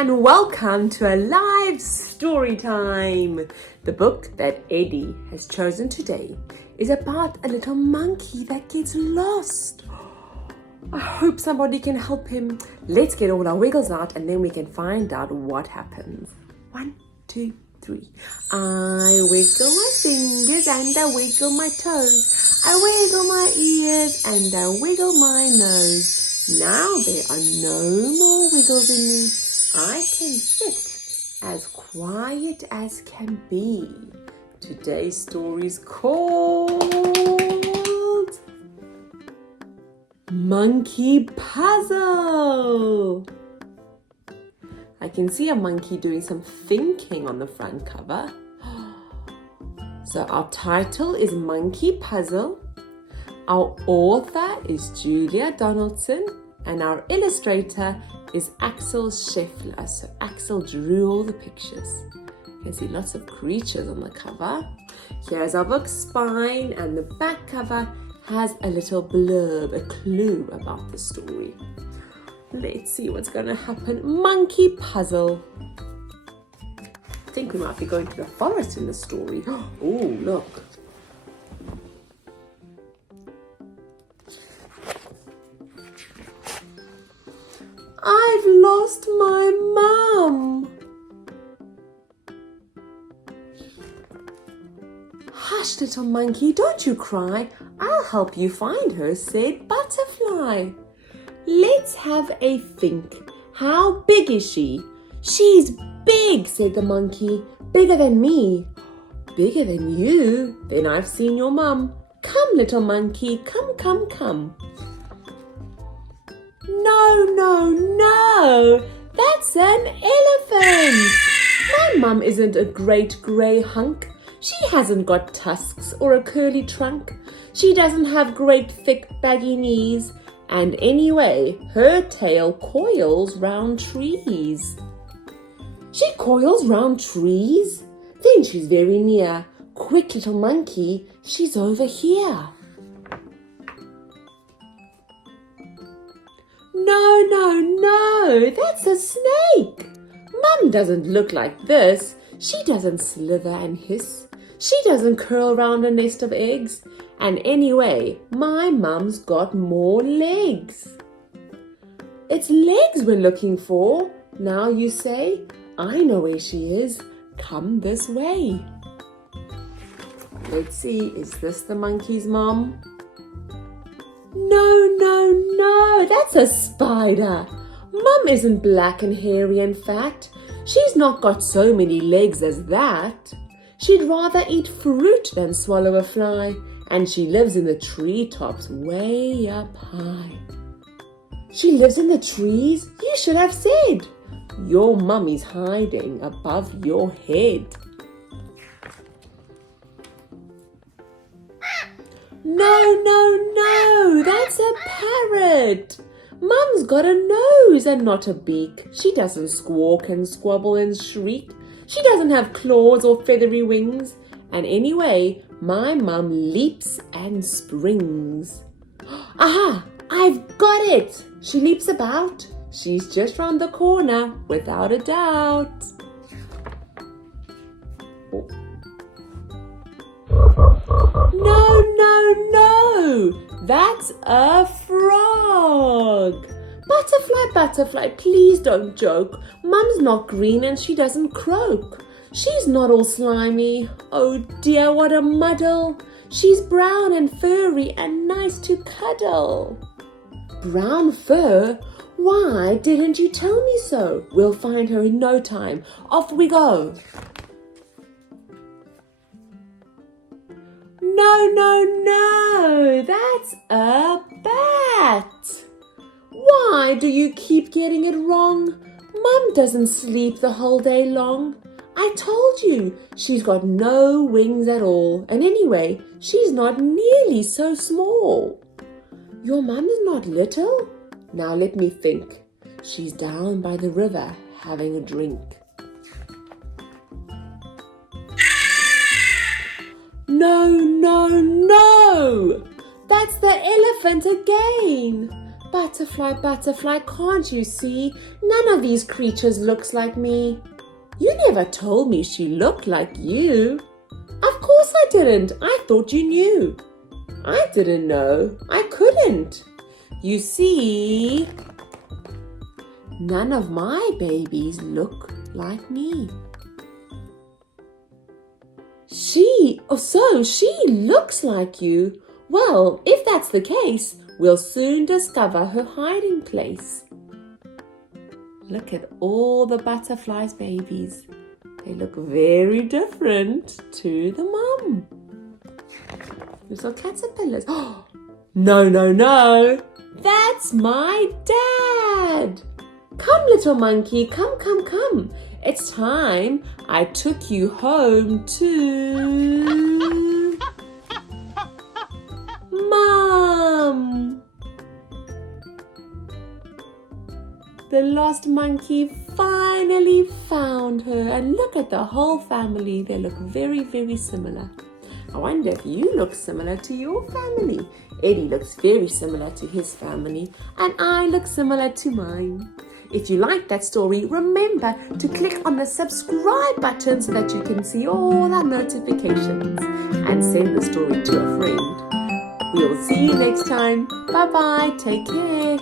and welcome to a live story time. The book that Eddie has chosen today is about a little monkey that gets lost. I hope somebody can help him. Let's get all our wiggles out and then we can find out what happens. 1, 2, 3. I wiggle my fingers and I wiggle my toes. I wiggle my ears and I wiggle my nose. Now there are no more wiggles in me. I can sit as quiet as can be. Today's story is called Monkey Puzzle. I can see a monkey doing some thinking on the front cover. So our title is Monkey Puzzle. Our author is Donaldson and our illustrator is Axel Scheffler. So Axel drew all the pictures. You can see lots of creatures on the cover. Here's our book spine, and the back cover has a little blurb, a clue about the story. Let's see what's going to happen. Monkey Puzzle. I think we might be going to the forest in the story. Oh, look. I've lost my mum. Hush, little monkey, don't you cry. I'll help you find her, said Butterfly. Let's have a think. How big is she? She's big, said the monkey. Bigger than me. Bigger than you? Then I've seen your mum. Come, little monkey, come, come, come. No, that's an elephant. My mum isn't a great grey hunk. She hasn't got tusks or a curly trunk. She doesn't have great thick baggy knees. And anyway, her tail coils round trees. She coils round trees? Then she's very near. Quick, little monkey, she's over here. No, that's a snake. Mum doesn't look like this. She doesn't slither and hiss. She doesn't curl round a nest of eggs. And anyway, my mum's got more legs. It's legs we're looking for. Now you say, I know where she is. Come this way. Let's see, is this the monkey's mum? No, that's a spider. Mum isn't black and hairy and fat. She's not got so many legs as that. She'd rather eat fruit than swallow a fly, and she lives in the treetops way up high. She lives in the trees? You should have said. Your mummy's hiding above your head. No, that's a parrot. Mum's got a nose and not a beak. She doesn't squawk and squabble and shriek. She doesn't have claws or feathery wings. And anyway, my mum leaps and springs. Aha! I've got it! She leaps about. She's just round the corner, without a doubt. Oh. No, that's a frog. Butterfly, please don't joke. Mum's not green and she doesn't croak. She's not all slimy. Oh dear, what a muddle. She's brown and furry and nice to cuddle. Brown fur? Why didn't you tell me so? We'll find her in no time. Off we go. No, that's a bat. Why do you keep getting it wrong? Mum doesn't sleep the whole day long. I told you, she's got no wings at all. And anyway, she's not nearly so small. Your mum is not little? Now let me think. She's down by the river having a drink. No, that's the elephant again. Butterfly, butterfly, can't you see? None of these creatures looks like me. You never told me she looked like you. Of course I didn't. I thought you knew. I didn't know. I couldn't. You see, none of my babies look like me. She looks like you. Well, if that's the case, we'll soon discover her hiding place. Look at all the butterflies' babies. They look very different to the mum. Little caterpillars. Oh, no. That's my dad. Come, little monkey, come. It's time I took you home to Mum. The lost monkey finally found her, and look at the whole family. They look very, very similar. I wonder if you look similar to your family. Eddie looks very similar to his family, and I look similar to mine. If you like that story, remember to click on the subscribe button so that you can see all our notifications and send the story to a friend. We'll see you next time. Bye-bye. Take care.